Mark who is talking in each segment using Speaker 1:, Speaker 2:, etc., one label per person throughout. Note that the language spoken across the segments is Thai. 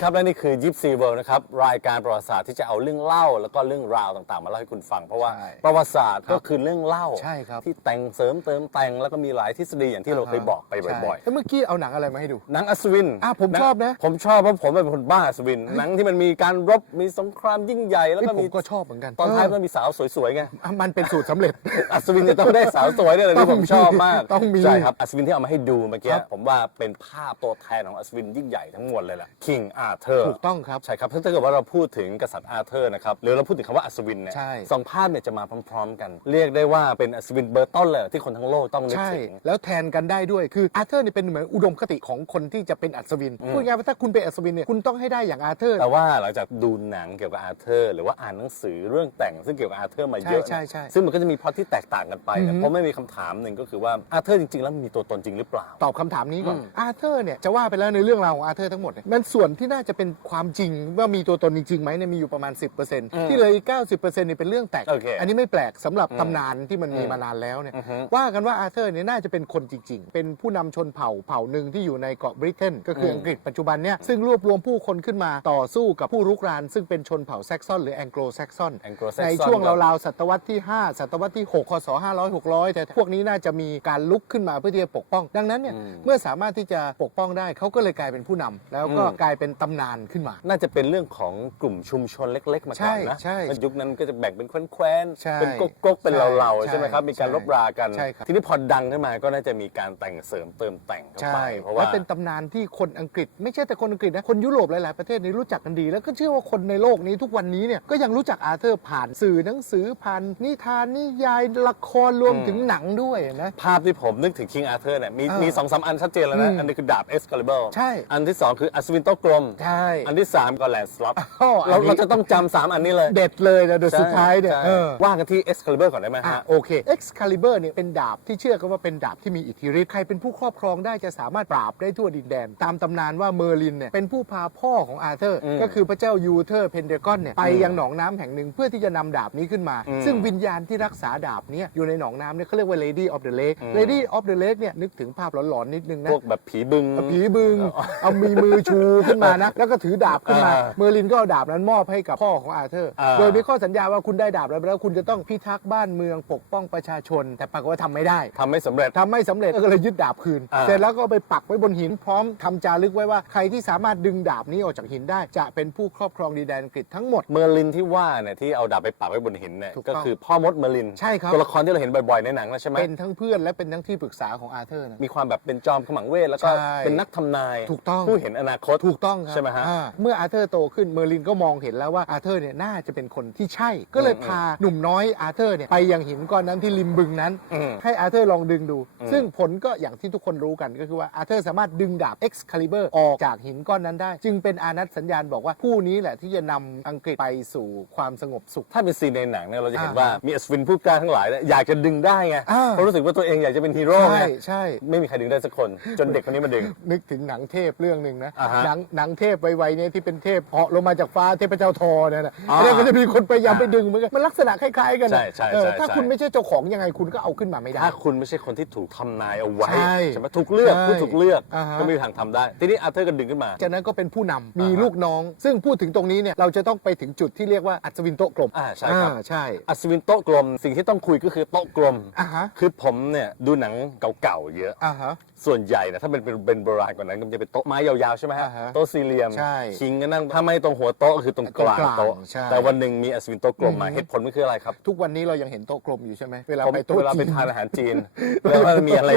Speaker 1: วัสดีครับและนี่คือยิปซีเวิลด์นะครับรายการประวัติศาสตร์ที่จะเอาเรื่องเล่า แล้วก็เรื่องราวต่างๆ มาเล่าให้คุณฟัง เพราะว่า
Speaker 2: ใช่
Speaker 1: ประวัติศาสตร์ก็คือเรื่องเล่า
Speaker 2: ใช่ครับ
Speaker 1: ที่แต่งเสริมเติมแต่งแล้วก็มีหลายทฤษฎีอย่างที่เราเคยบอกไปบ่อย
Speaker 2: แล้วเมื่อกี้เอาหนังอะไรมาให้ดู
Speaker 1: ๆหนังอัศวิน
Speaker 2: อะผม
Speaker 1: หง
Speaker 2: ชอบนะ
Speaker 1: ผมชอบเพราะผมเป็นคนบ้าอัศวิน หนังที่มันมีการรบมีสงครามยิ่งใหญ่แล้ว
Speaker 2: นี่
Speaker 1: ก็
Speaker 2: ผ
Speaker 1: มี
Speaker 2: มก็ชอบเหมือนกัน
Speaker 1: ตอนท้าย
Speaker 2: เมั
Speaker 1: นมีสาวสวยๆไง
Speaker 2: อะมันเป็นสูตรสำเร็จ
Speaker 1: อัศวินจะต้องได้สาวสวยเนี่ยแหละ
Speaker 2: ต้
Speaker 1: ที่
Speaker 2: อง
Speaker 1: ผมชอบมาก
Speaker 2: ต้องมี
Speaker 1: ใช่ครับอัศวินที่เอามาให้ดูเมื่อกี้
Speaker 2: ครับ
Speaker 1: ผมว่าเป็นภาพตัวแทนของอัศวินยิ่งใหญ่ทั้งหมดเลยแหละ King Arthur
Speaker 2: ถูกต้องครับ
Speaker 1: ใช่ครับถ้าเกิดว่าเราพูดถึงกษัตริย์อาเธอร์นะครับหรือเราพูดถึงคำว่าอัศวินเนี่ย
Speaker 2: ใช่
Speaker 1: สองภาพเนี่ยจะมาพร้อมๆกัน เรียกได้ว่าเป็นอัศวินเบอร์ต้นเลยที่คนทั้งโลกต้องนึก
Speaker 2: ใช่
Speaker 1: ถึง
Speaker 2: แล้วแทนกันได้ด้วยคืออาร์เธอร์นี่เป็นเหมือนอุดมคติของคนที่จะเป็นอัศวินพูดง่ายๆว่าถ้าคุณเป็นอัศวินเนี่ยคุณต้องให้ได้อย่างอาร์เธอร์
Speaker 1: แต่ว่าหลังจากดูหนังเกี่ยวกับอาเธอร์ หรือว่าอ่านหนังสือเรื่องแต่งซึ่งเกี่ยวกับอาเธอร์มาเยอะ
Speaker 2: ใช่ใช่
Speaker 1: นะซึ่งมันก็จะมีพล็อตที่แตกต่างกันไปนะ
Speaker 2: อือฮึ
Speaker 1: เพราะไม่มีคำถามหนึ่งก็คือว่าอาเธอร์จริงๆ แล้วมีตัวตนจริงหรือเปล่า
Speaker 2: ตอบคำถามนี้ก่อน
Speaker 1: อืม
Speaker 2: อาร์เธอร์เนี่ยจะว่าไปแล้วในเรื่องราวของอาร์เธอร์ทั้งหมดเนี่ยมันส่วนที่น่าจะเป็นความจริงว่ามีตัวตนจริงๆไหมเนี่ยมีอยู่ประมาณ 10%ที่เหลย90%เนี่ยเป็นเรื่องแต่ง
Speaker 1: โอเค
Speaker 2: อันนี้ไม่แปลกสำหรับ
Speaker 1: อืม
Speaker 2: ตำนานที่มันมี
Speaker 1: อืม
Speaker 2: มานานแล้วเนี่ย
Speaker 1: อือฮึ
Speaker 2: ว่ากันว่าอาร์เธอร์เนี่ยน่าจะเป็นคนจริง ๆ เป็นผู้นำชนเผ่าเผ่าหนึ่งที่อยู่ในเกาะบริเตนก็คืออังกฤษปัจจุบันเนี่ยซึ่งรวบรวมผู้คนขึ้นมาต่อสู้กับผู้รุกราน ซึ่งเป็นชนเผ่าแซกซอนหรือแองโกลแซกซอน
Speaker 1: Anglo-Saxon
Speaker 2: ในช่วงราวๆศตวรรษที่ 5 ศตวรรษที่ 6 คศ 500 600 แต่พวกนี้น่าจะมีการลุกขึ้นมาเพื่อที่จะปกป้อง ดังนั้นเนี่ย
Speaker 1: อืม
Speaker 2: เมื่อสามารถที่จะปกป้องได้เขาก็เลยกลายเป็นผู้นำแล้วก็
Speaker 1: อืม
Speaker 2: กลายเป็นตำนานขึ้นมา
Speaker 1: น่าจะเป็นเรื่องของกลุ่มชุมชนเล็ก ๆ มาก่อนนะ
Speaker 2: ใช่ใช่
Speaker 1: ยุคนั้นก็จะแบ่งเป็นแคว้นๆ
Speaker 2: ใช่
Speaker 1: เป็นก๊กๆเป็นเหล่าๆ
Speaker 2: ใช่
Speaker 1: ใช่ไหมครับมีการ
Speaker 2: ใช่
Speaker 1: รบรากัน
Speaker 2: ใช่ครับ
Speaker 1: ทีนี้พอดังขึ้นมาก็น่าจะมีการแต่งเสริมเติมแต่งเข้าไป
Speaker 2: ใช่
Speaker 1: เพราะ
Speaker 2: และ
Speaker 1: ว่า
Speaker 2: เป็นตำนานที่คนอังกฤษ ไม่ใช่แต่คนอังกฤษนะคนยุโรปหลายๆประเทศนี้รู้จักกันดี แล้วก็เชื่อว่าคนในโลกนี้ทุกวันนี้เนี่ยก็ยังรู้จักอาร์เธอร์ผ่านสื่อหนังสือผ่านนิทานนิยายละครรวมถึงหนังด้วยนะ
Speaker 1: ภาพที่ผมนึกถึง King Arthur เนี่ยมี
Speaker 2: เออ
Speaker 1: มีสองสามอันชัดเจนแล้วนะ
Speaker 2: อืม
Speaker 1: อันนี้คือดาบ Excalibur
Speaker 2: ใช่
Speaker 1: อันที่สองคืออัศวินโต๊ะกลม
Speaker 2: ใช่
Speaker 1: อันที่สามก็แลนสล็อต
Speaker 2: อ้อ
Speaker 1: เรา
Speaker 2: อันนี้
Speaker 1: เราจะต้องจำสามอันนี้เลย
Speaker 2: เด็ดเลยนะโดยสุดท้ายเนี่ย
Speaker 1: ใช่
Speaker 2: เออ
Speaker 1: ว่ากันที่ Excalibur ก่อนได้ไหม
Speaker 2: อะ
Speaker 1: ฮะ
Speaker 2: โอเค Excalibur เนี่ยเป็นดาบที่เชื่อกันว่าเป็นดาบที่มีอิทธิฤทธิ์ใครเป็นผู้ครอบครองได้จะสามารถปราบได้ทั่วดินแดน ตามตำนานว่าเมอร์ลินเนี่ยเป็นผู้พาพ่อของอาร์เธอร์
Speaker 1: อืม
Speaker 2: ก็คือพระเจ้ายูเทอร์เพนเดกอนเนี่ยไป
Speaker 1: อืม
Speaker 2: ยังหนองน้ำแห่งหนึ่งเพื่อที่จะนำดาบนี้ขึ้นมา
Speaker 1: อืม
Speaker 2: ซึ่งวิญญาณที่รักษาดาบเนี้อยู่ในหนองน้ำเนี่ยเขาเรียกว่า Lady of the Lake
Speaker 1: อืม
Speaker 2: Lady of the Lake เนี่ยนึกถึงภาพหลอนๆนิดนึงนะ
Speaker 1: พวกแบบผีบึง
Speaker 2: เอาผีบึง เอามีมือชูขึ้นมานะ แล้วก็ถือดาบขึ้นมา
Speaker 1: อ่า
Speaker 2: เมอร์ลินก็เอาดาบนั้นมอบให้กับพ่อของอาร์เธอร์
Speaker 1: อ่า
Speaker 2: โดยมีข้อสัญญาว่าคุณได้ดาบแล้วแล้วคุณจะต้องพิทักษ์บ้านเมืองปกป้องประชาชน แต่ปรากฏว่าทำไม่ได้
Speaker 1: ทำไม่สำเร็จ
Speaker 2: ทำไม่สำเร็จก็เลยยึดดาบคืน
Speaker 1: อ่า
Speaker 2: เสร็จแล้วก็เอาไปปักไว้บนหินพร้อมทำจารึกไว้ว่าใครที่สามารถดึงดาบนี้ออกจากหินได้ จะเป็นผู้ครอบครองดินแดนอังกฤษทั้งหมด
Speaker 1: เมอร์ลินที่ว่าเนี่ยที่เอาดาบไปปักไว้บนหินเนี่ย
Speaker 2: ถูกต้
Speaker 1: ก็
Speaker 2: อง
Speaker 1: คือพ่อมดเมอร์ลิน
Speaker 2: ใช่ครับ
Speaker 1: ตัวละครที่เราเห็นบ่อยๆในหนังนะใช่ไหม
Speaker 2: เป็นทั้งเพื่อนและเป็นทั้งที่ปรึกษาของอาร์เธอร์นะ
Speaker 1: มีความแบบเป็นจอมขมังเวทแล้วก็
Speaker 2: ใช่
Speaker 1: เป็นนักทำนาย
Speaker 2: ถูกต้อง
Speaker 1: ผู้เห็นอนาคต
Speaker 2: ถูกต้องครับ
Speaker 1: ใช่ไหมฮะ
Speaker 2: อ่าเมื่ออาร์เธอร์โตขึ้นเมอร์ลินก็มองเห็นแล้วว่าอาร์เธอร์เนี่ยน่าจะเป็นคนที่ใช่ ก็เลย
Speaker 1: อืม
Speaker 2: พาหนุ่มน้อยอาร์เธอร์เนี่ยไปยังหินก้อนนั้นที่ริมบึงนั้น
Speaker 1: อืม
Speaker 2: ให้อาร์เธอร์ลองดึงดู
Speaker 1: อืม
Speaker 2: ซึ่งผลก็อย่างที่ทุกคนรู้กันก็คือว่าอาร์เธอร์สามารถดึงดาบ Excalibur ออกจากหินก้อนนั้นได้ จึงเป็นอานัตสัญญาณบอกว่าผู้นี้แหละที่จะนำอังกฤษไปสู่ความสงบสุข
Speaker 1: ถ้าเป็นซีนในหนังเนี่ยเราจะเห็น
Speaker 2: อ่า
Speaker 1: ว่ามีอัศวินผู้กล้าทั้งหลายเนี่ยอยากจะดึงได้ไง
Speaker 2: อ่า
Speaker 1: เพราะรู้สึกว่าตัวเองอยากจะเป็นฮีโร่ไง
Speaker 2: ใช่ใช่
Speaker 1: ไม่มีใครดึงได้สักคน จนเด็กคนนี้มาดึง
Speaker 2: นึกถึงหนังเทพเรื่องหนึ่งนะ
Speaker 1: อ่าฮะ
Speaker 2: หนังหนังเทพไวๆเนี่ยที่เป็นเทพเหาะลงมาจากฟ้าเทพเจ้าทอเนี่ยนะ
Speaker 1: อ่า
Speaker 2: อันนี้ก็จะมีคนพยายามไปดึงเหมือนกันมันลักษณะคล้ายๆ กันนะ
Speaker 1: ใช่ใช่
Speaker 2: เออ
Speaker 1: ใช่
Speaker 2: ถ้า
Speaker 1: ใช่
Speaker 2: คุณไม่ใช่เจ้าของยังไงคุณก็เอาขึ้นมาไม่ได้
Speaker 1: ถ้าคุณไม่ใช่คนที่ถูกทำนายเอาไว้
Speaker 2: ใช่
Speaker 1: ไหมถูกเลือก
Speaker 2: ใช่
Speaker 1: ผู้ถูกเลือก
Speaker 2: อ่าฮะ
Speaker 1: ก็ไม่มีทางทำได้ ทีนี้อาร์เธอร์ก็ดึงขึ้นมา
Speaker 2: จากนั้นก็เป็นผู้นำมี
Speaker 1: อ่าฮะ
Speaker 2: ลูกน้อง ซึ่งพูดถึงตรงนี้เนี่ยเราจะต้องไปถึงจุดที่เรียกว่าอัศวินโต๊ะกลม
Speaker 1: อ่าใช่ครับ
Speaker 2: อ่าใช่
Speaker 1: อัศวินโต๊ะกลม สิ่งที่ต้องคุยก็คือโต๊ะกลม
Speaker 2: อ่าฮะ
Speaker 1: คือผมเนี่ยดูหนังเก่าๆเยอะ
Speaker 2: อ่าฮะ
Speaker 1: ส่วนใหญ่นะถ้าเป็นเป็นเป็นโบราณกว่านั้นก็จะเป็นโต๊ะไม้ยาวๆใช่ไหมฮะ
Speaker 2: อ่าฮะ
Speaker 1: โต๊ะสี่เหลี่ยม
Speaker 2: ใช่
Speaker 1: คิงก็นั่งถ้าไม่ตรงหัวโต๊ะก็คือตรงกลาง
Speaker 2: ตรงกลาง
Speaker 1: โต๊ะ
Speaker 2: ใช่
Speaker 1: แต่วันหนึ่งมีอัศวินโต๊ะกลมมา
Speaker 2: อืม
Speaker 1: เหตุผลมันคืออะไรครับ
Speaker 2: ทุกวันนี้เรายังเห็นโต๊ะกลมอยู่ใช่ไหมเวลา
Speaker 1: ผม
Speaker 2: ไปโต๊ะ
Speaker 1: เวลาไป
Speaker 2: จีน
Speaker 1: ทานอาหารจีน แล้วมันมีอะไร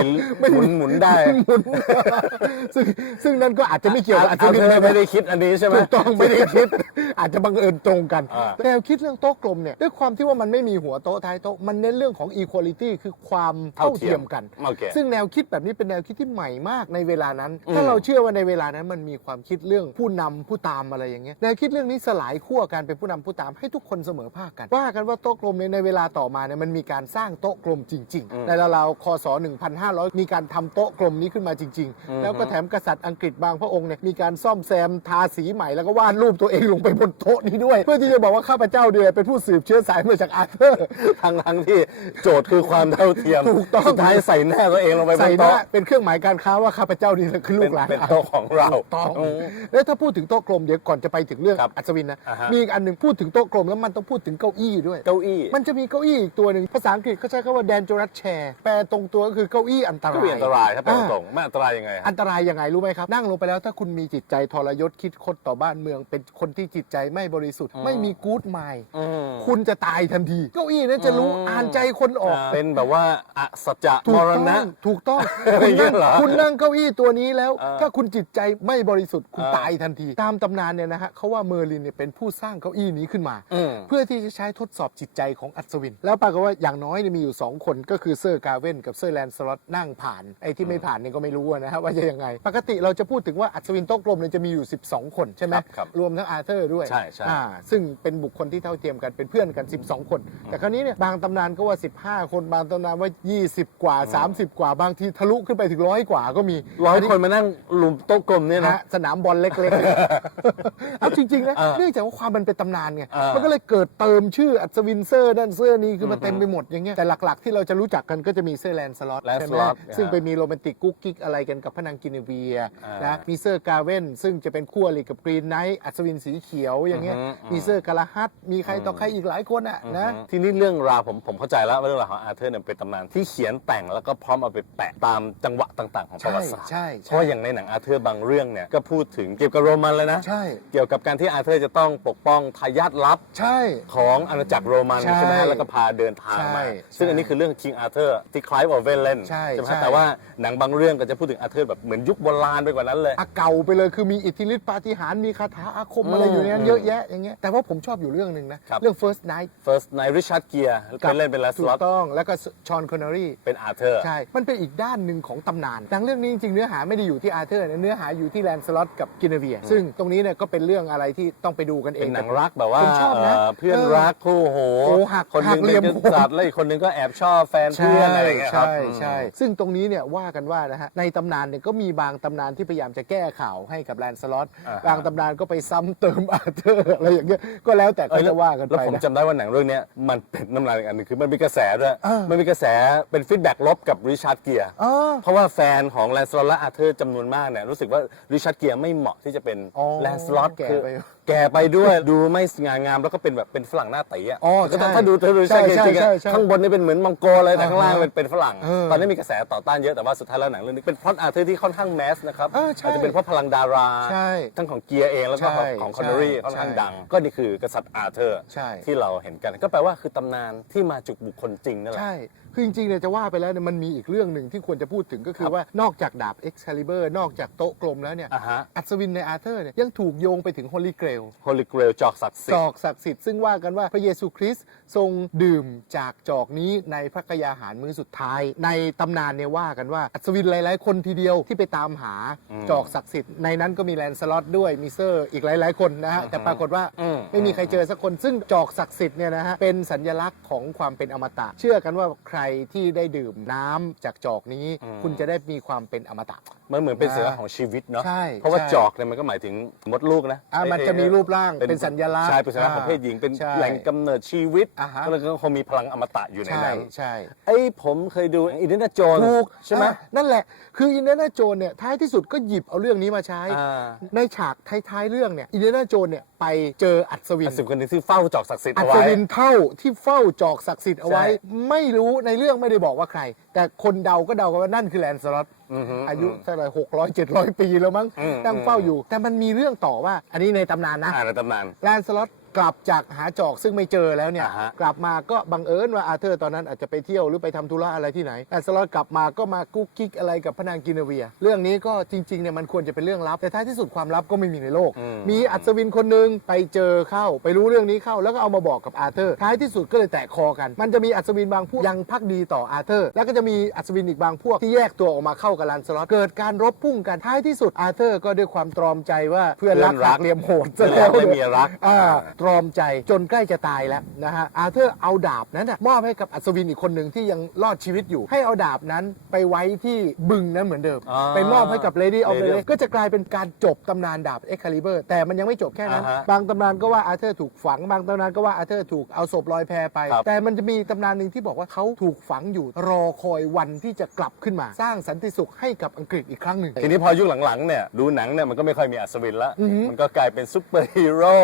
Speaker 1: หมุนหมุนได้
Speaker 2: ซึ่งซึ่งนั่นก็อาจจะไม่เกี่ยวกับอัศ
Speaker 1: อา
Speaker 2: วิน
Speaker 1: เธอ
Speaker 2: เลย
Speaker 1: ร์ไม่ได้คิดอันนี้ใช่ไหม
Speaker 2: ถูกต้องไม่ได้คิด อาจจะบังเอิญตรงกัน
Speaker 1: อ่า
Speaker 2: แนวคิดเรื่องโต๊ะกลมเนี่ยด้วยความที่ว่ามันไม่มีหัวโต๊ะท้ายโต๊ะมันเน้นเรื่องของ equality คือความเท่าเทียมกัน
Speaker 1: โอเค
Speaker 2: ซึ่งแนวคิดแบบนี้เป็นแนวคิดที่ใหม่มากในเวลานั้น
Speaker 1: อืม
Speaker 2: ถ้าเราเชื่อว่าในเวลานั้นมันมีความคิดเรื่องผู้นำผู้ตามอะไรอย่างเงี้ยแนวคิดเรื่องนี้สลายขั้วการเป็นผู้นำผู้ตามให้ทุกคนเสมอภาคกัน ว่ากันว่าโต๊ะกลมเนี่ยในเวลาต่อมาเนี่ยมันมีการสร้างโต๊ะกลมจริง
Speaker 1: อืม
Speaker 2: ๆในราวๆคศ 1500 มีการทำโต๊ะกลมนี้ขึ้นมาจริง
Speaker 1: อืม
Speaker 2: ๆแล้วก็แถมกษัตริย์อังกฤษบางพระองค์เนี่ยมีการซ่อมแซมทาสีใหม่แล้วก็วาดรูปตัวเองลงไปบนโต๊ะนี้ด้วย เพื่อที่จะบอกว่าข้าพเจ้าเดียเป็นผู้สืบเชื้อสายมาจากอาร์เธอร์
Speaker 1: ทั้งทั้งที่โจทย์คือความเท่าเทียม
Speaker 2: ถูกต้อง
Speaker 1: สุดท้ายใส่หน้าตัวเองลงไปบ
Speaker 2: ใส่
Speaker 1: น
Speaker 2: หน้า
Speaker 1: โต๊ะ
Speaker 2: เป็นเครื่องรื่องหมายการค้าว่าข้าพเจ้านี่คือลู
Speaker 1: เป็น
Speaker 2: กหลาน
Speaker 1: เป็นโต๊ะของเรา
Speaker 2: ถูกต้อง
Speaker 1: อืม
Speaker 2: แล้วถ้าพูดถึงโต๊ะกลมเดี๋ยวก่อนจะไปถึงเรื่อง
Speaker 1: ครับ
Speaker 2: อัศวินนะ
Speaker 1: อ่าฮะ
Speaker 2: มีอีกอันหนึ่งพูดถึงโต๊ะกลมแล้วมันต้องพูดถึงเก้าอี้ด้วย
Speaker 1: เก้าอี้
Speaker 2: มันจะมีเก้าอี้อีกตัวหนึ่งภาษาอังกฤษเขาใช้คำว่า dangerous chair แปลตรงตัวก็คือเก้าอี้อันตราย
Speaker 1: เก้าอี้อันตรายถ้าเป็น
Speaker 2: อ่า
Speaker 1: ตรงๆไม่อันตรายยังไงฮะ
Speaker 2: อันตรายยังไงรู้ไหมครับ นั่งลงไปแล้วถ้าคุณมีจิตใจทรยศคิดคดต่อบ้านเมือง เป็นคนที่จิตใจไม่บริสุทธิ์
Speaker 1: อืม
Speaker 2: ไม่มีกู๊ดไมล์
Speaker 1: อืม
Speaker 2: คุณจะตายทันที เก้าอี้นั้นจะรู้
Speaker 1: อืม
Speaker 2: อ่านใจคนออก
Speaker 1: เป็นแบบว่าอสัจจะ
Speaker 2: ถู
Speaker 1: ม
Speaker 2: ก
Speaker 1: ร
Speaker 2: ต้อง
Speaker 1: ณะ
Speaker 2: ถูกต้อง
Speaker 1: อะไร
Speaker 2: คุณ
Speaker 1: เงี้
Speaker 2: นั่
Speaker 1: ย
Speaker 2: ง
Speaker 1: เหรอ
Speaker 2: คุณนั่งเก้าอี้ตัวนี้แล้ว
Speaker 1: เออ
Speaker 2: ถ้าคุณจิตใจไม่บริสุทธิ์คุณ
Speaker 1: เออ
Speaker 2: ตายทันที ตามตำนานเนี่ยนะฮะเขาว่าเมอร์ลินเนี่ยเป็นผู้สร้างเก้าอี้นี้ขึ้นมา
Speaker 1: อืม
Speaker 2: เพื่อที่จะใช้ทดสอบจิตใจของอัศวิน แล้วปรากฏว่าอย่างน้อยเนี่ยมีอยู่ 2 คนก็คือเซอร์กาเวนกับเซอร์แลนสล็อตนั่งผ่าน ไอ้ที่ไม่ผ่านเนี่ยก็ไม่รู้นะฮะว่าจะยังไง ปกติเราจะพูดถึงว่าอัศวินโต๊ะกลมเนี่ยจะมีอยู่ 12 คนใช่ไหม
Speaker 1: ครับครับ
Speaker 2: รวมทั้งอาร์เธอร์ด้วย
Speaker 1: ใช่ใช่
Speaker 2: อ่าซึ่งเป็นบุคคลที่เท่าเทียมกันเป็นเพื่อนกัน 12 คน แต่คราวนี้เนี่ยบางตำนานก็ว่า 15 คนบางตำนานว่า 20 กว่า 30 กว่าบางทีทะลุขึ้นไปถึงร้อยกว่าก็มี
Speaker 1: ร้อยคนมานั่งลุมโต๊ะกลมเนี่ย
Speaker 2: นะ
Speaker 1: นะ
Speaker 2: ฮะสนามบอลเล็กๆเอาจริงๆนะ
Speaker 1: เออ
Speaker 2: เนื่องจากว่าความมันเป็นตำนานไง
Speaker 1: เออ
Speaker 2: มันก็เลยเกิดเติมชื่ออัศวินเซอร์นั่นเซอร์นี้คือมาเต็มไปหมดอย่างเงี้ยแต่หลักๆ ที่เราจะรู้จักกันก็จะมีเซอร์แลนสล็อต
Speaker 1: แลน
Speaker 2: ใช่
Speaker 1: ส
Speaker 2: ไหม
Speaker 1: ล็อต
Speaker 2: ซึ่งไปมีโรแมนติกกุ๊กกิ๊กอะไรกันกับพระนางกินเวีย
Speaker 1: อ่าน
Speaker 2: นะมีเซอร์กาเวนซึ่งจะเป็นคู่อริกับกรีนไนท์อัศวินสีเขียวอย่างเงี้ย
Speaker 1: อือฮึ
Speaker 2: มีเซอร์กาลาฮัตมีใครต่อใครอีกหลายคนอะนะ
Speaker 1: ทีนี้เรื่องราวผมผมเข้าใจแล้วว่าเรื่องราวของอาร์เธอร์เนี่ยเป็นตำนานที่เขียนแต่งแล้วก็พร้อมเอาไปแปะตามจังหวะต่าง ๆ ของประวัติศาสตร์
Speaker 2: ใช่ใช่
Speaker 1: เพราะอย่างในหนังอาร์เธอร์บางเรื่องเนี่ยก็พูดถึงเกี่ยวกับโรมันเลยนะ
Speaker 2: ใช่
Speaker 1: เกี่ยวกับการที่อาร์เธอร์จะต้องปกป้องทายาทลับ
Speaker 2: ใช่
Speaker 1: ของอาณาจักรโรมัน
Speaker 2: ใช่
Speaker 1: ใช่ไหมแล้วก็พาเดินทาง
Speaker 2: ใช่
Speaker 1: มา
Speaker 2: ใช่
Speaker 1: ซึ่งอันนี้คือเรื่องคิงอาร์เธอร์ที่คล้ายกับเวลเลน
Speaker 2: ใช่
Speaker 1: ไหม
Speaker 2: ใช่
Speaker 1: แต่ว่าหนังบางเรื่องก็จะพูดถึงอาร์เธอร์แบบเหมือนยุคโบราณไปกว่านั้นเลย
Speaker 2: อะเก่าไปเลยคือมีอิทธิฤทธิปาฏิหาริย์มีคาถาอาคมอะไรอยู่ในนั้นเยอะแยะอย่างเงี้ยแต่ว่าผมชอบอยู่เรื่องหนึ่งนะ
Speaker 1: ครับ
Speaker 2: เรื่อง first night
Speaker 1: First Night Richard Gere เป็นเล่นเป็นแลส
Speaker 2: ถู
Speaker 1: ล็อกต
Speaker 2: ต้องแล้วก็ชอนคอนเนอรี่
Speaker 1: เป็นอาร์เธอร์
Speaker 2: ใช่ มันเป็นอีกด้านหนึ่งของตำนานหนังเรื่องนี้จริงๆ เนื้อหาไม่ได้อยู่ที่อาร์เธอร์นะเนื้อหาอยู่ที่แลนสล็อตกับกินเนเวีย ซึ่งตรงนี้เนี่ยก็เป็นเรื่องอะไรที่ต้องไปดูกันเอ
Speaker 1: เป็
Speaker 2: ง
Speaker 1: นหนังรักแบบว่า
Speaker 2: ผมชอบนะ
Speaker 1: เอ่อเพื่อนรักคู่โห
Speaker 2: โอ้หัก
Speaker 1: คนหนึง
Speaker 2: หักเหลี่
Speaker 1: เป็
Speaker 2: ย
Speaker 1: น
Speaker 2: ม
Speaker 1: กษัตริย์แล้วอีกคนหนึงก็แอบชอบแฟนเพื่อนอะไรอย่างเงี้ยครับ
Speaker 2: ใช่
Speaker 1: อืม
Speaker 2: ใช่ ซึ่งตรงนี้เนี่ยว่ากันว่านะฮะในตำนานเนี่ยก็มีบางตำนานที่พยายามจะแก้ข่าวให้กับแลนสล็อต
Speaker 1: อ่าฮะ
Speaker 2: บางตำนานก็ไปซ้ำเติมอาร์เธอร์อะไรอย่างเงี้ยก็แล้วแต่
Speaker 1: เอ้
Speaker 2: เขา
Speaker 1: ยแล้
Speaker 2: จะว่ากัน
Speaker 1: แล้ว
Speaker 2: ไป
Speaker 1: ผม
Speaker 2: นะ
Speaker 1: จำได้ว่าหนังเรื่องเนี้ยมันเป็นน้ำลายอีกอันหนึงคือมันมีกระแสด้วย
Speaker 2: เออ
Speaker 1: มันมีกระแสเป็นฟีดแบ็กลบกับริชาร์ดเกียร์
Speaker 2: อ๋อ
Speaker 1: เพราะว่าแฟนของแลนสล็อตและอาร์เธอร์จำนวนมากเนี่ยรู้สึกว่าริชาร์ดเกียร์ไม่เหมาะที่จะเป็น
Speaker 2: อ๋อ
Speaker 1: แลนสล็อต
Speaker 2: แก่
Speaker 1: คือ
Speaker 2: ไป
Speaker 1: แก่ไปด้วยดูไม่สง่างามแล้วก็เป็นแบบเป็นฝรั่งหน้าตีอะ
Speaker 2: อ๋อ
Speaker 1: ก็ต้อง
Speaker 2: ใช่
Speaker 1: ถ้าดูถ้าดูริชาร์ดเกียร์จริงๆ
Speaker 2: ใช่
Speaker 1: อะ
Speaker 2: ใช่ใช่
Speaker 1: ข้างบนนี่เป็นเหมือนมังโกรเลยแต่ข้างล่างเป็นเป็นฝรั่ง
Speaker 2: เออ
Speaker 1: ตอนนี้มีกระแสต่อต้านเยอะแต่ว่าสุดท้ายแล้วหนังเรื่องนี้เป็นพล็อตอาร์เธอร์ที่ค่อนข้างแมสนะครับ
Speaker 2: เออใช่
Speaker 1: อาจจะเป็นเพราะพลังดารา
Speaker 2: ใช่
Speaker 1: ทั้งของเกียร์เองแล้วก็
Speaker 2: ใช่
Speaker 1: ของคอนเนอรี่
Speaker 2: ใช่
Speaker 1: ค่อนข้าง
Speaker 2: ใช่
Speaker 1: ดัง ก็นี่คือกษัตริย์อาร์เธอร์
Speaker 2: ใช่
Speaker 1: ที่เราเห็นกัน ก็แปลว่าคือตำนานที่มาจากบุคคลจริงนั่นแหละ
Speaker 2: ใช่ คือจริงๆเนี่ยจะว่าไปแล้วเนี่ยมันมีอีกเรื่องหนึ่งที่ควรจะพูดถึงก็คือว่านอกจากดาบ Excalibur นอกจากโต๊ะกลมแล้วเนี่ย
Speaker 1: อ่าฮะ
Speaker 2: อัศวินในอาร์เธอร์เนี่ยยังถูกโยงไปถึง Holy Grail
Speaker 1: โฮลิเกรลจอกศักดิ์สิท
Speaker 2: จ
Speaker 1: ธิ์
Speaker 2: อกศักดิ์สิทธิ์ซึ่งว่ากันว่าพระเยซูคริสต์ทรงดื่มจากจอกนี้ในพระกยาหารมื้อสุดท้าย ในตำนานเนี่ยว่ากันว่าอัศวินหลาย ๆ คนทีเดียวที่ไปตามหา
Speaker 1: อืม
Speaker 2: จอกศักดิ์สิทธิ์ในนั้นก็มีแลนสล็อตด้วยมีเซอร์อีกหลาย ๆ คนนะฮะแต่ปรากฏว่า
Speaker 1: อืม
Speaker 2: ไม่มีใครเจอสักคน ซึ่งจอกศักดิ์สิทธิ์เนี่ยนะฮะเป็นสัญลักษณ์ของความเป็นอมตะ เชื่อกันว่าใครที่ได้ดื่มน้ำจากจอกนี้
Speaker 1: อืม
Speaker 2: คุณจะได้มีความเป็นอมตะ
Speaker 1: มันเหมือนเป็นสัญลักษณ์ของชีวิตเนาะ
Speaker 2: ใช่
Speaker 1: เพราะว่า
Speaker 2: ใช่
Speaker 1: จอกเนี่ยมันก็หมายถึงมดลูกนะ
Speaker 2: อะมันจะมีรูปร่างเป็นสัญลักษณ์
Speaker 1: ใช่เป็นสัญลักษณ์ของเพศหญิงเป็น
Speaker 2: ใช่
Speaker 1: แหล่งกำเนิดชีวิต
Speaker 2: อ่าฮะ
Speaker 1: แล้วก็คงมีพลังอมตะอยู่ใน
Speaker 2: ใช่
Speaker 1: นั้น
Speaker 2: ใช่
Speaker 1: ไอ้ยผมเคยดูอินเดียนาโจน
Speaker 2: ถูก
Speaker 1: ใช่ไหม
Speaker 2: อะนั่นแหละ คืออินเดียนาโจนเนี่ยท้ายที่สุดก็หยิบเอาเรื่องนี้มาใช้
Speaker 1: อ่า
Speaker 2: ในฉากท้ายๆเรื่องเนี่ยอินเดียนาโจนเนี่ยไปเจออัศวิน
Speaker 1: สิบคนหนึงที่เฝ้าจอกศักดิ์สิทธิ์
Speaker 2: อั
Speaker 1: เอา
Speaker 2: ศ
Speaker 1: ไว้
Speaker 2: วินเท่าที่เฝ้าจอกศักดิ์สิทธิ์เอาไว้
Speaker 1: ใช่
Speaker 2: ไม่รู้ในเรื่องไม่ได้บอกว่าใคร แต่คนเดาก็เดากันว่านั่นคือแลนสล็อต
Speaker 1: อือฮึ
Speaker 2: อายุเท่าไหร่หกร้อยเจ็ดร้อยปีแล้วมั้ง
Speaker 1: อืม
Speaker 2: นั่งเฝ้าอยู่ แต่มันมีเรื่องต่อว่า อันนี้ในตำนานนะ
Speaker 1: อ่าในตำนาน
Speaker 2: แลนสล็อต กลับจากหาจอกซึ่งไม่เจอแล้วเนี่ย
Speaker 1: อ่าฮะ
Speaker 2: กลับมาก็บังเอิญว่าอาร์เธอร์ตอนนั้นอาจจะไปเที่ยวหรือไปทำธุระอะไรที่ไหนแลนสล็อตกลับมาก็มากุ๊กกิ๊กอะไรกับพระนางกินเวีย เรื่องนี้ก็จริงๆเนี่ยมันควรจะเป็นเรื่องลับ แต่ท้ายที่สุดความลับก็ไม่มีในโลก
Speaker 1: อืม
Speaker 2: มีอัศวินคนหนึ่งไปเจอเข้า ไปรู้เรื่องนี้เข้าแล้วก็เอามาบอกกับอาร์เธอร์ ท้ายที่สุดก็เลยแตกคอกัน มันจะมีอัศวินบางพวกยังพักดีต่ออาร์เธอร์ แล้วก็จะมีอัศวินอีกบางพวกที่แยกตัวออกมาเข้ากับแลนสล็อตเกิดการรบพุ่งกันท้ายที่สุดอาร์เธอร์ก็ด้วยความตรอมใจว่าเพื่อนรัก
Speaker 1: เพื่อนรัก
Speaker 2: หักเหลี่ยมโหด
Speaker 1: เพื่อนรักไม่มีรัก
Speaker 2: อ่าตรอมใจจนใกล้จะตายแล้วนะฮะอาเธอร์เอาดาบนั้นนะมอบให้กับอัศวินอีกคนหนึ่งที่ยังรอดชีวิตอยู่ ให้เอาดาบนั้นไปไว้ที่บึงนั้นเหมือนเดิม
Speaker 1: อ่า
Speaker 2: ไปมอบให้กับ Lady of the
Speaker 1: Lady of
Speaker 2: Lake ก็จะกลายเป็นการจบตำนานดาบเอ็กคาลิเบอร์แต่มันยังไม่จบแค่นั้น
Speaker 1: อ่าฮะ
Speaker 2: บางตำนานก็ว่าอาเธอร์ถูกฝัง บางตำนานก็ว่าอาเธอร์ถูกเอาศพลอยแพไป
Speaker 1: ครับ
Speaker 2: แต่มันจะมีตำนานหนึ่งที่บอกว่าเขาถูกฝังอยู่รอคอยวันที่จะกลับขึ้นมา สร้างสันติสุขให้กับอังกฤษอีกครั้งหนึ่ง
Speaker 1: ทีนี้พอยุคหลังๆเนี่ยดูหนังเนี่ยมันก็ไม่ค่อยมีอัศวินละ
Speaker 2: อือฮึ
Speaker 1: มันก็กลายเป็นซูเปอร์ฮีโร่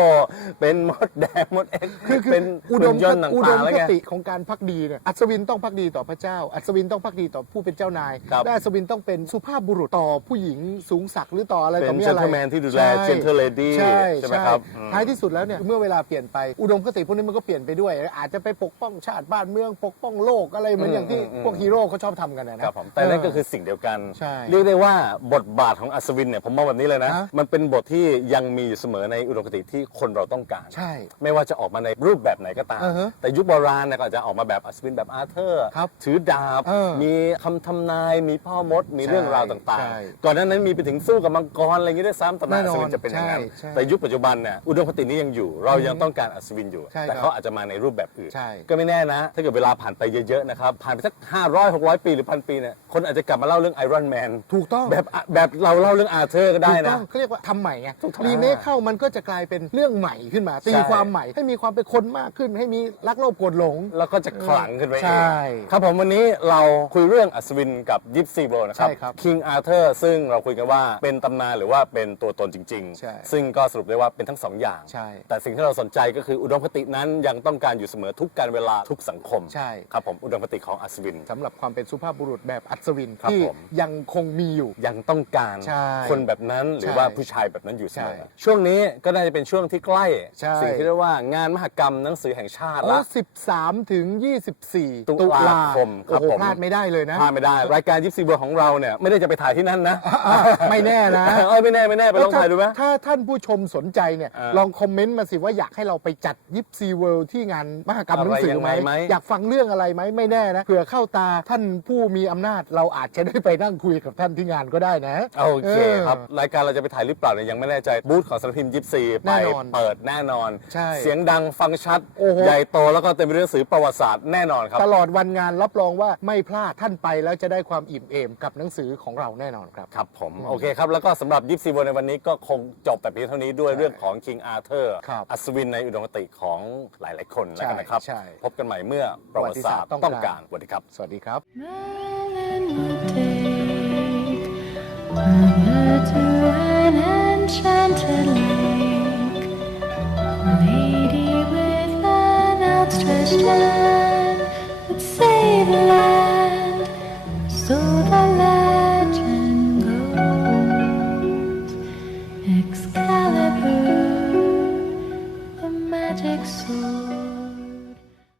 Speaker 1: เป็นมดแดงมดเอ็กซ์
Speaker 2: คือคือ
Speaker 1: เป็น
Speaker 2: อุดม
Speaker 1: หุ่นยนต์ต่
Speaker 2: อุดา
Speaker 1: ง
Speaker 2: ม
Speaker 1: ๆแล้ว
Speaker 2: ค
Speaker 1: ไง
Speaker 2: ติของการพักดีเนี่ยอัศวินต้องพักดีต่อพระเจ้า อัศวินต้องพักดีต่อผู้เป็นเจ้านาย
Speaker 1: ครับ
Speaker 2: และอัศวินต้องเป็นสุภาพบุรุษต่อผู้หญิงสูงศักดิ์หรือต่ออะไร
Speaker 1: เป็น
Speaker 2: ต่อมีอะไร
Speaker 1: gentleman ที่ดูแล
Speaker 2: ใช่
Speaker 1: gentle lady
Speaker 2: ใช่
Speaker 1: ใช่ไหมครับอืม
Speaker 2: ท้ายที่สุดแล้วเนี่ยเมื่อเวลาเปลี่ยนไปอุดมคติพวกนี้มันก็เปลี่ยนไปด้วย อาจจะไปปกป้องชาติบ้านเมืองปกป้องโลกอะไรเหมือนอย่างที่พวกฮีโร่เขาชอบทำกันนะนะ ครับ
Speaker 1: ผมแต่นั่นก็คือสิ่งเดียวกัน
Speaker 2: ใช่
Speaker 1: เรียกได้ว่าบทบาทของอัศวินเนี่ยผมมองแบบนี้เลยนะ
Speaker 2: ฮะ
Speaker 1: มันเป็นบทที่ยังมีอยู่เสมอในอุดมคติที่คนเราต้องการ
Speaker 2: ใช่
Speaker 1: ไม่ว่าจะออกมาในรูปแบบไหนก็ตาม
Speaker 2: อ่าฮะ
Speaker 1: แต่ยุคโบราณเนี่ยก็อาจจะออกมาแบบอัศวินแบบอาร์เธอร์
Speaker 2: ครับ
Speaker 1: ถือดาบ
Speaker 2: เออ
Speaker 1: มีคำทำนาย มีพ่อมด มี
Speaker 2: ใช่
Speaker 1: เรื่องราวต่าง
Speaker 2: ใช่
Speaker 1: ๆ ก่อนหน้านั้นมีไปถึงสู้กับมังกรอะไรอย่างนี้ด้วยซ้ำตำนาน
Speaker 2: แน่
Speaker 1: อั
Speaker 2: นอน
Speaker 1: ศวินจะเป็นอย่างนั้น
Speaker 2: ใช่ใช่
Speaker 1: แต่ยุคปัจจุบันเนี่ยอุดมคตินี้ยังอยู่ เรายังต้องการอัศวินอยู่
Speaker 2: ใช่
Speaker 1: แต่
Speaker 2: ครับ
Speaker 1: เขาอาจจะมาในรูปแบบอื่น
Speaker 2: ใช่
Speaker 1: ก็ไม่แน่นะ ถ้าเกิดเวลาผ่านไปเยอะๆนะครับ ผ่านไปสัก500 600 ปีหรือพันปีเนี่ย คนอาจจะกลับมาเล่าเรื่องไอรอนแมน
Speaker 2: ถูกต้อง
Speaker 1: แบบแบบเราเล่าเรื่องอาร์เธอร์ก็ได้
Speaker 2: ถูกต้
Speaker 1: นะ
Speaker 2: องเขาเรียกว่าทำใหม่ไง
Speaker 1: ถูกต้อง
Speaker 2: รีเมคเข้ามันก็จะกลายเป็นเรื่องใหม่ขึ้นมาตี
Speaker 1: ใช่
Speaker 2: ความใหม่ ให้มีความเป็นคนมากขึ้น ให้มีรักโลภโกรธหลง
Speaker 1: แล้วก็จะขลังขึ้นไปเอง
Speaker 2: ใช่
Speaker 1: ครับผมวันนี้เราคุยเรื่องอัศวินกับยิปซีโบนะครับ
Speaker 2: ใช่ครับ
Speaker 1: คิงอาร์เธอร์ซึ่งเราคุยกันว่าเป็นตำนานหรือว่าเป็นตัวตนจริง
Speaker 2: ใช่
Speaker 1: ๆ ซึ่งก็สรุปได้ว่าเป็นทั้งสองอย่าง
Speaker 2: ใช่
Speaker 1: แต่สิ่งที่เราสนใจก็คืออุดมคตินั้นยังต้องการอยู่เสมอทุกการเวลาทุกสังคม
Speaker 2: ใช่
Speaker 1: ครับผมอุดมคติของอัศวิน
Speaker 2: สำหรับความเป็นสุภาพบุรุษแบบอัศวิน
Speaker 1: ครับ
Speaker 2: ที่
Speaker 1: ผม
Speaker 2: ยังคงมีอยู่
Speaker 1: ยังต้องการ
Speaker 2: ใช่
Speaker 1: คนแบบนั้นหรือ
Speaker 2: ใช่
Speaker 1: ว่าผู้ชายแบบนั้นอยู่เสมอ
Speaker 2: ใช่
Speaker 1: ช่วงนี้ก็น่าจะเป็นช่วงที่ใกล้
Speaker 2: ใช่
Speaker 1: สิ่งที่เรียกว่างานมหกรรมหนังสือแห่งชาติ
Speaker 2: อ๋อ
Speaker 1: ละ
Speaker 2: 13ถึง24
Speaker 1: ตุลาคมครับ
Speaker 2: โอ้โห
Speaker 1: ผม
Speaker 2: พลาดไม่ได้เลยนะ
Speaker 1: พลาดไม่ได้ รายการยิปซีเบอร์ของเราเนี่ยไม่ได้จะไปถ่ายที่นั่นนะ
Speaker 2: อะไม่แน่นะ
Speaker 1: เอ้ยไม่แน่ไม่แน่ไปลองถ่ายดูไหม
Speaker 2: ถ้าท่านผู้ชมสนใจเนี่ย
Speaker 1: อ่า
Speaker 2: ลองคอมเมนต์มาสิว่าอยากให้เราไปจัดยิปซีเวิลด์ที่งานมหกรรมหนังสือไหม
Speaker 1: อะไรยังไงไหม
Speaker 2: อยากฟังเรื่องอะไรไหมไม่แน่นะเผื่อเข้าตาท่านผู้มีอำนาจเราอาจจะได้ไปนั่งคุยกับท่านที่งานก็ได้นะ
Speaker 1: โอเค
Speaker 2: เออ
Speaker 1: ครับ รายการเราจะไปถ่ายหรือเปล่าเนี่ยยังไม่แน่ใจบูธของสำนักพิมพ์ยิปซีไป
Speaker 2: แน่นอน
Speaker 1: เปิดแน่นอน
Speaker 2: ใช่
Speaker 1: เสียงดังฟังชัด
Speaker 2: โอ้โห
Speaker 1: ใหญ่โตแล้วก็เต็มไปด้วยหนังสือประวัติศาสตร์แน่นอนครับ
Speaker 2: ตลอดวันงานรับรองว่าไม่พลาดท่านไปแล้วจะได้ความอิ่มเอมกับหนังสือของเราแน่นอนครับ
Speaker 1: ครับผมโอเคครับ แล้วก็สำหรับยิปซีโบในวันนี้ก็คงจบแต่เพียงเท่านี้ด้วยเรื่องของ King Arthur
Speaker 2: ครับ
Speaker 1: อัศวินในอุดมคติของหลาย ๆ คนแล้วกันนะครับ
Speaker 2: ใช่ใช่
Speaker 1: พบกันใหม่เมื่อประวัติศาสตร์
Speaker 2: ประวัติศาสตร์ต้
Speaker 1: ต้
Speaker 2: อ
Speaker 1: องง
Speaker 2: กา
Speaker 1: การรสวัสดีครับ
Speaker 2: สวัสดีครับ
Speaker 3: Merlin would